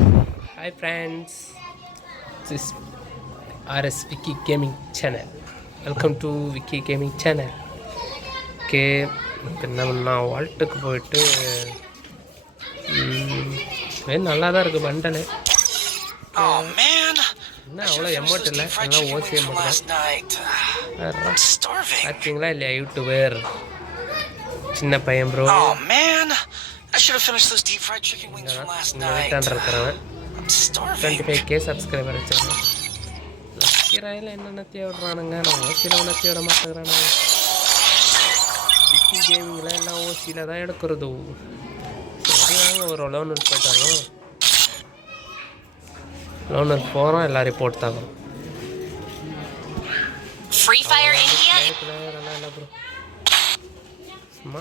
Hi friends, this is RS Wiki Gaming Channel. Welcome to Wiki Gaming Channel. Okay இப்போ நான் வால்ட்டுக்கு போயிட்டு நல்லா தான் இருக்குது பண்டலு. என்ன அவ்வளோ எமௌண்ட் இல்லை, நல்லா ஓசி அமௌண்ட் தான். பார்த்தீங்களா இல்லையா யூடியூபர் சின்ன பையன் ப்ரோ. இருக்கிறவன் 25K சப்ஸ்கிரைபர் வச்சிருக்கேன். லக்கிராயில் என்னென்ன தேவைடுறானுங்க, நான் ஓசியில் ஒன்றும் தேட மாட்டேங்கிறானுங்க. விக்கி கேமிங்கில் எல்லாம் ஓசியில் தான் எடுக்கிறது. சரி வாங்க ஒரு லோனர் போயிட்டு வரோம். லோனர் போகிறோம், எல்லாம் ரிப்போர்ட் தாங்க. இல்லை ப்ரோ, சும்மா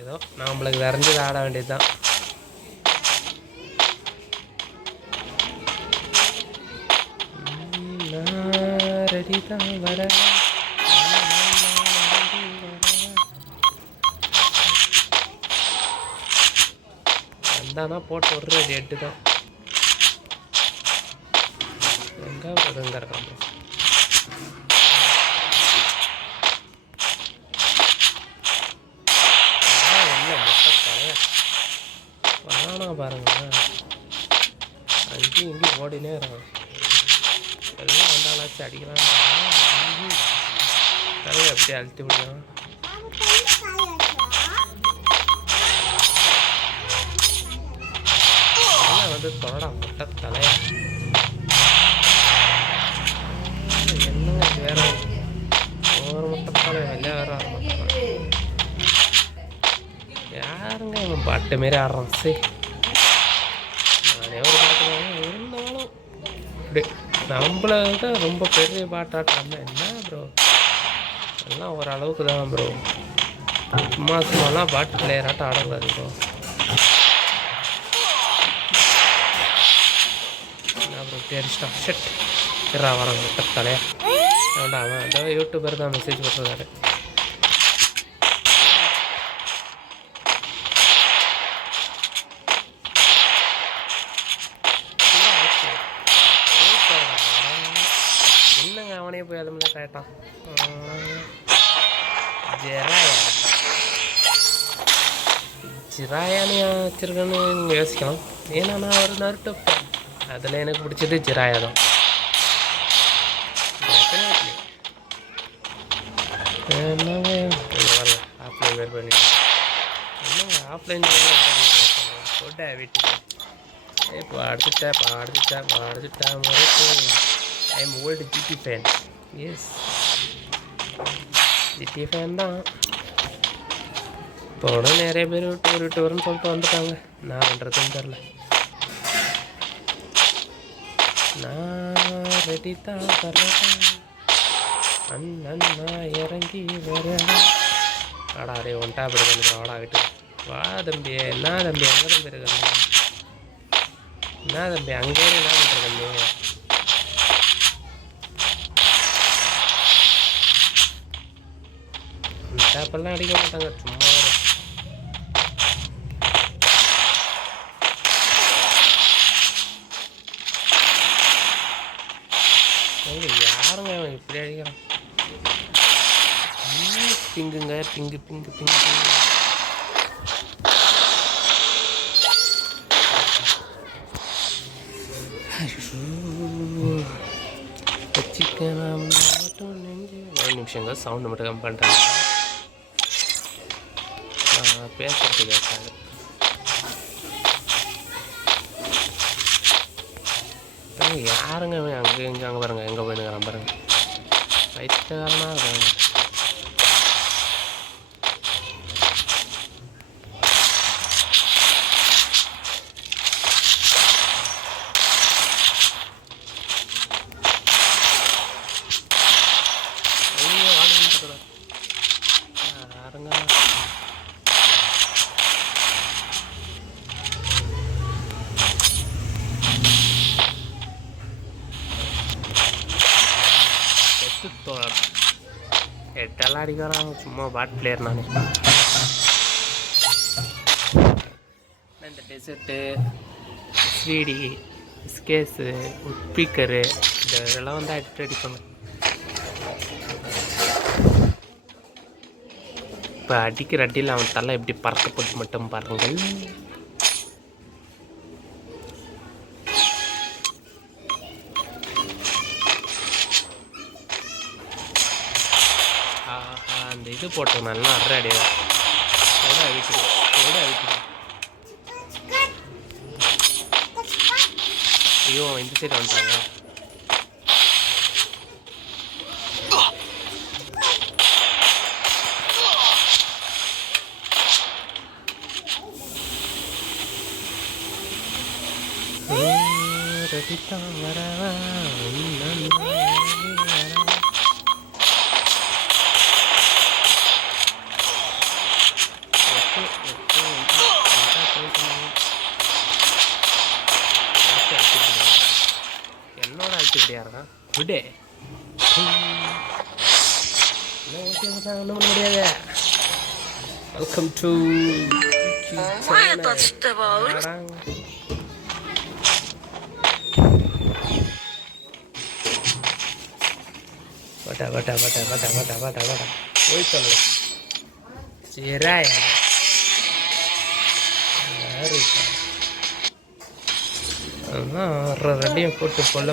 ஏதோ நம்மளுக்கு வரைஞ்சது ஆட வேண்டியது தான். ரெடி தான் வர வந்தானா போட்டு ஒரு ரெடி எட்டு தான். எங்கே இருக்கான் வரானா பாருங்க, அங்கேயும் இங்கேயும் ஓடினே இருக்கான். எல்லாம் வந்தாலாச்சு அடிக்கிறான். தலையை அப்படியே அழுத்தி விடுறான். எல்லாம் வந்து தொடடா முட்டை தலையா. என்னங்க இது வேற ஒரு முட்டை தலை வெளியே வேற யாருங்க இவன் பாட்டு மாரி ஆடுறான். சரி நானே ஒரு பாட்டு இருந்தாலும் அப்படி நம்மளை தான் ரொம்ப பெரிய பாட்டாட்டாம என்ன ப்ரோ, எல்லாம் ஓரளவுக்கு தான் ப்ரோ. சும்மாலாம் பாட்டு பிளேயராட்டம் ஆடக்கூடாது ப்ரோ. என்ன ப்ரோ டேரிஸ்டா ஷெட் இருறா வராங்க முட்டை தலையா. வேண்டாம் அவன் அதாவது யூடியூபர் தான் மெசேஜ் போட்டிருக்காரு. என்னங்க அவனே போய் அதுமில்ல கேட்டான். ஜிராயானு வச்சிருக்கேன்னு நீங்கள் யோசிக்கலாம். ஏன்னா நான் ஒரு நருட்டு அதில் எனக்கு பிடிச்சது ஜிராயா தான். என்னங்க வரல ஆஃப்லைன் வேர் பண்ணி என்னங்க ஆஃப்லைன் போட்டா வீட்டுக்கு பாடுத்துட்டா I am old GT fan. Yes GT fan தான். இப்போட நிறைய பேர் விட்டு வரும்னு சொல்லிட்டு வந்துட்டாங்க. நான் பண்ணுறதுன்னு தெரில. நான் ரெடி தான் வர்றேன் அண்ணா இறங்கி வர. ஆடா அரே ஒன்ட்டா அப்படி பண்ணுறோம். ஆடா விட்டு வா தம்பி. என்ன தம்பி அங்கே தம்பி இருக்காங்க. என்ன தம்பி அங்கே என்ன பண்ணுற தம்பி. டேப்பெல்லாம் அடிக்க மாட்டாங்க, சும்மா வரும். யாருங்க அவன் இப்படி அடிக்கிறான். பிங்குங்க பிங்கு பிங்கு பிங்கு வச்சுக்கலாம் மட்டும் நெஞ்சு. ஒரு நிமிஷங்க சவுண்டு மட்டும் கம் பண்ணுறேன். பேசுறது கேட்காது. யாருங்க அங்கே இங்கே அங்கே பாருங்க எங்கே போயினுங்கிறான் பாருங்க. வயிற்றுக்காரனா இருக்காங்க. யாருங்க ஹெட்டெல்லாம் அடிக்கிறாங்க. சும்மா பாட் பிளேயர் நான். இந்த டெசர்ட்டு ஸ்வீடி ஸ்கேஸு ஸ்பீக்கரு இதெல்லாம் வந்து எடுத்து அடிப்பாங்க. இப்போ அடிக்கிற அடியில் அவன் தலை எப்படி பறக்க போட்டு மட்டும் பாருங்கள். அந்த இது போட்டோம் நல்லா அடி அழிக்குது அழிக்குது. ஐயோ இந்த சைடு வந்துட்டாங்க. ரவிதான் வரவா என்னோட ஆக்டிவிட்டியாக குடே ஒன்றும் பண்ண முடியாது. வெல்கம் டு வட்டா வட்டா வட்டா வட்டா வட்டா வட்டா வட்டா போய் சொல்லு சரியா அதான் 6 ரெண்டையும் போட்டு பொல்ல